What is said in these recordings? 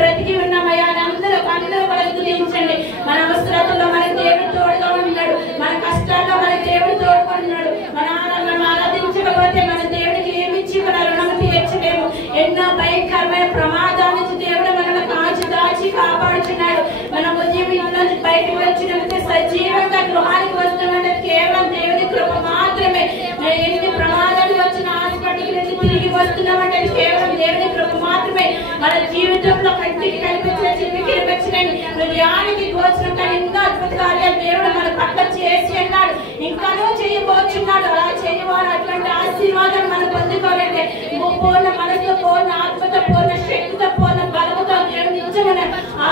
బ్రతికి ఉన్నామయ్యా అని అందరూ కూడా స్తుతించండి. మన అవసరాలలో మన దేవుడు తోడుగా ఉన్నాడు, మన కష్టాల్లో మన దేవుడు తోడుకుంటున్నాడు. మనం ఆరాధించకపోతే మన దేవుడికి ఏమిచ్చి మన రుణం తీర్చలేము. ఎన్నో భయంకరమైన ప్రమాదాల నుంచి దేవుడు మనల్ని కాచి దాచి కాపాడుచున్నాడు. మన ఉద్యమం నుంచి బయటకు వచ్చినందుకే సజీవంగా గృహానికి వస్తామంటే కేవలం దేవుడి కృప మాత్రమే. ఎన్ని ప్రమాదాలు వచ్చిన హాస్పిటల్కి వెళ్ళి తిరిగి వస్తున్నామంటే కేవలం దేవుడి కృప మాత్రమే. మన జీవితంలో కంటికి కనిపించిన చిన్నకి వచ్చినని హృదయానికి గోచరంగా ఎన్నో అద్భుత కార్యాలు దేవుడు మన పట్ల చేసి అన్నాడు, ఇంకానూ చేయబోచున్నాడు. అలా చేయవారు అట్లాంటి ఆశీర్వాదం మనం పొందుకోవాలంటే పూర్ణ మనసుతో, పూర్ణ ఆత్మతో, పూర్ణ శక్తితో, పూర్ణ బలముతో దేవుడు నిజమైన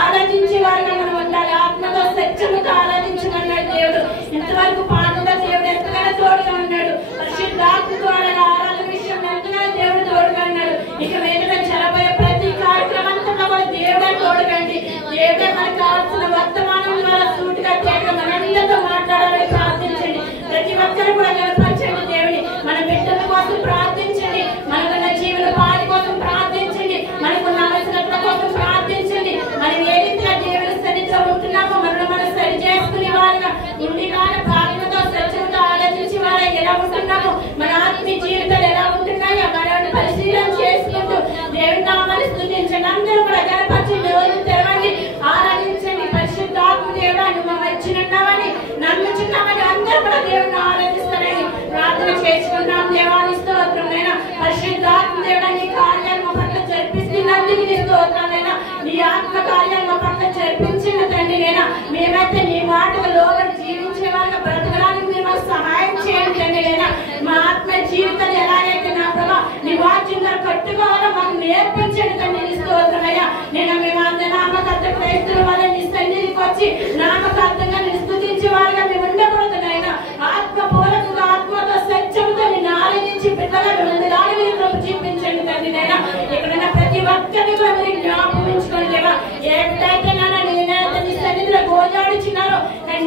ఆరాధించే వారుగా మనం ఉండాలి. ఆత్మతో సత్యముతో ఆరాధించమన్నాడు దేవుడు. ఇంతవరకు పాటలో దేవుడు ఎంతగానో తోడుగా ఉన్నాడు. పరిశుద్ధాత్మతో ఆరాధన విషయం ఎంతగానో దేవుడు తోడుగా ఉన్నాడు. ఇక మీద జరబోయే ప్రతి కార్యక్రమంతో కూడా దేవుడే తోడుగండి. దేవుడే మనకు కావాల్సిన వర్తమానం ద్వారా సూటిగా తేటగా మనందరితో మాట్లాడాలని ప్రార్థించండి. ప్రతి ఒక్కరు కూడా గెలపరచండి దేవుని. మన బిడ్డల కోసం ప్రార్థించండి, మనకున్న జీవన పాలి కోసం ప్రార్థించండి, మనకున్న అవసరతల కోసం ప్రార్థించండి. మనం ఏ రీతిగా దేవుని సన్నిధిలో ఉంటున్నామో మనం సరి చేసుకునే వారుగా ఉండి ప్రార్థనతో సత్యంతో ఆలోచించి వారు ఎలా ఉంటున్నామో, మన ఆత్మీయ జీవితాలు ఎలా ఉంటున్నాయో మనల్ని పరిశీలన చేసుకుంటూ దేవుని నామాన్ని స్తుతించండి. అందరూ కూడా గణపరచండి, రోజు తెరవండి, ఆరాధించండి. పరిశుద్ధాత్మ దేవుడా నువ్వు వచ్చినున్నావని నమ్ముచున్నామని అందరూ కూడా దేవుడిని ఆరాధిస్తారని ప్రార్థన చేసుకున్నాం. దేవాని స్తోత్రమైన పరిశుద్ధాత్మ దేవుడా నీ కార్యాలు మా పట్ల జరిపిస్తున్నందుకు నీ స్తోత్రాలైనా, నీ ఆత్మ కార్యాలు మా పట్ల జరిపించిన తండ్రి నేనా. మేమైతే నీ మాటకు లోబడి జీవించే వారిగా బ్రతకడానికి మీరు మాకు సహాయం చేయండి తండ్రి నేనా. మా ఆత్మ జీవితాలు ఎలాగైతే నా ప్రభా నీ వాక్యం ద్వారా కట్టుకోవాలో మాకు నేర్పించండి తండ్రి నీ స్తోత్రమయ్యా. నేను మేమందరూ నామకర్త క్రైస్తవుల వల్ల నీ సన్నిధికి వచ్చి నామకర్తంగా నేను స్తుతించే వారుగా మేము ఉండకూడదునైనా. ఆత్మపూర్వకంగా ఆత్మతో సత్యంతో నిన్ను ఆరాధించి బిడ్డగా ముందుగానే మీరు కృప చూపించండి తండ్రి నైనా. ఇక్కడున్న ప్రతి ఒక్కరిని కూడా మీరు జ్ఞాపకించుకోండి దేవా. ఎప్పుడైతే నేనైతే నీ సన్నిధిలో గోజాడుచున్నారో,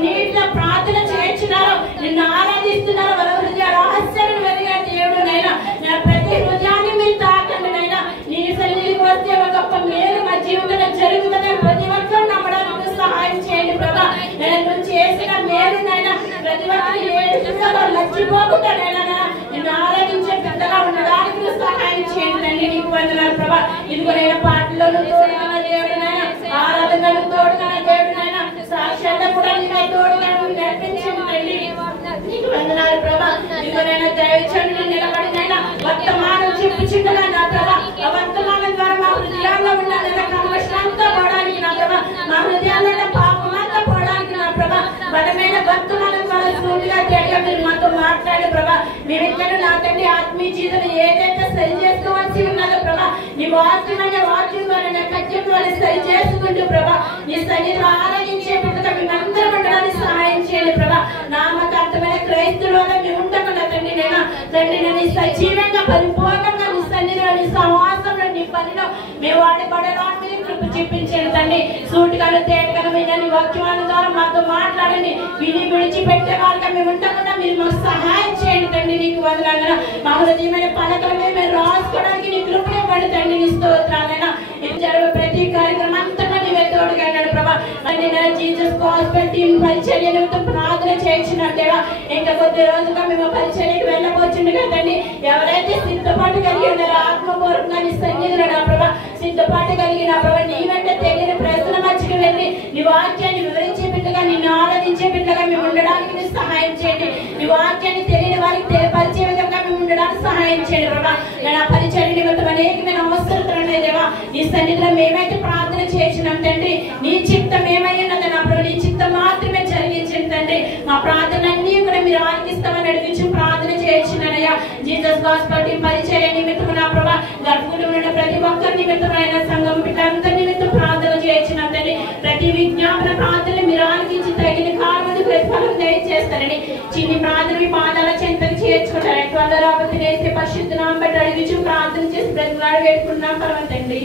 నీటిలో ప్రార్థన చేయించున్నారో, నిన్ను ఆరాధిస్తున్నారో వాళ్ళ హృదయ రహస్యాలను వెలిగే దేవుడు నైనా. నా ప్రతి హృదయాన్ని మీరు తాకండి నైనా. నీ సన్నిధికి వస్తే ఒక గొప్ప మేలు మా జీవితంలో జరుగుతుందని ప్రతి ఒక్కరు నమ్మడానికి సహాయం చేయండి ప్రభా. నేను నుంచి చేసిన మేలు నైనా ప్రతి ఒక్కరు లచ్చిపోకుండా నైనా నిన్ను ఆరాధించే పెద్దగా ఉండడానికి సహాయం చేయండి తండ్రి. నీకు వందనాలు ప్రభా. ఇదిగో నేను పాటలను తోడుగా దేవుడు నైనా, ఆరాధనలు తోడుగా దేవుడు నైనా, సాక్ష్యాల్లో కూడా నీకు తోడుగా నడిపించండి తండ్రి. నీకు వందనాలు ప్రభా. ఇదిగో నేను దయచండి నిలబడినైనా వర్తమానం చెప్పుచుండగా నా ప్రభా, ఆ వర్తమానం ద్వారా మా హృదయాల్లో ఉన్న కల్మషంతా పోవడానికి నా ప్రభా, మా హృదయాల్లో పాపమంతా పోవడానికి నా ప్రభా, బలమైన వర్తమానం ద్వారా సూటిగా తేటగా మీరు మాతో మాట్లాడే ప్రభా. మేమిద్దరు నా తండ్రి ఆత్మీయ జీవితం ఏదైతే సరి చేసుకోవాల్సి ఉన్నదో ప్రభా, నీ వాక్యమైన వాక్యం ద్వారా నా కత్యం ద్వారా సరి చేసుకుంటూ ప్రభా, నీ సన్నిధిలో ఆరాధించే బిడ్డగా మేమందరం ఉండడానికి సహాయం చేయండి ప్రభా. నామకార్థమైన క్రైస్తవులుగా మేము ఉండకుండా తండ్రి నేనా తండ్రి నేను సజీవంగా పరిపూర్ణంగా నీ సన్నిధిలో నీ సహవాసంలో నీ పనిలో మేము వాడబడడానికి మీరు కృప చూపించండి తండ్రి. సూటిగాను తేటగా విన్న నీ వాక్యాల ద్వారా మాతో మాట్లాడండి. విని విడిచిపెట్టే వాళ్ళగా మేము ఉండకుండా మీరు మాకు సహాయం చేయండి తండ్రి. నీకు వదలాలన్నా మా హృదయమైన పలకల మీద మేము రాసుకోవడానికి నీ కృపనే పడి తండ్రి నీ స్తోత్రాలైనా. ఇది జరుగు ప్రతి కార్యక్రమం అంతా నీవే తోడుగా ప్రభా. జీసస్ హాస్పిటల్ టీం పరిచర్య నిమిత్తం ప్రార్థన చేయించినట్టేవా ఇంకా కొద్ది రోజుగా మేము పరిచర్యకు వెళ్ళబోచుండు కదండి. ఎవరైతే సిద్ధపాటు కలిగి ఉన్నారో ఆత్మపూర్వకంగా నీ సన్నిధిలో నా ప్రభా సిద్ధపాటు కలిగిన ప్రభా నీ వెంట తెలియని ప్రజల మధ్యకి వెళ్ళి నీ వాక్యాన్ని వివరించే బిడ్డగా నిన్ను ఆరాధించే బిడ్డగా మేము ఉండడానికి మీరు సహాయం చేయండి. నీ వాక్యాన్ని తెలియని వారికి తెలియపరిచే విధంగా మేము ఉండడానికి సహాయం చేయండి ప్రభా. నేను ఆ పరిచర్య నిమిత్తం అనేకమైన అవసరతలు దేవా నీ సన్నిధిలో మేమైతే ప్రార్థన చేసినాం తండ్రి. నీ చిత్తం ఏమైనది నా ప్రభు, నీ చిత్తం మాత్రమే జరిగించండి తండ్రి. మా ప్రార్థన అన్ని కూడా మీరు ఆలకిస్తామని అడిగించి ప్రార్థన చేయించినయ్యా. జీసస్ హాస్పిటల్ టీం పరిచర్య నిమిత్తం నా ప్రభా గర్భంలో ఉన్న ప్రతి ఒక్కరి నిమిత్తమైన సంఘం బిడ్డలందరి నిమిత్తం ప్రార్థన చేయించిన తండ్రి. ప్రతి విజ్ఞాపన ప్రార్థన మీరు ఆలకించి తగిన కారణం ప్రతిఫలం దయచేస్తారని చిన్ని ప్రార్థన మీ పాదాల చెంతకు చేర్చుకుంటారని త్వరగా పరిశుద్ధ నామం బట్టి అడిగించి ప్రార్థన చేసి ప్రతివాడు వేడుకున్నాం పరమ తండ్రి.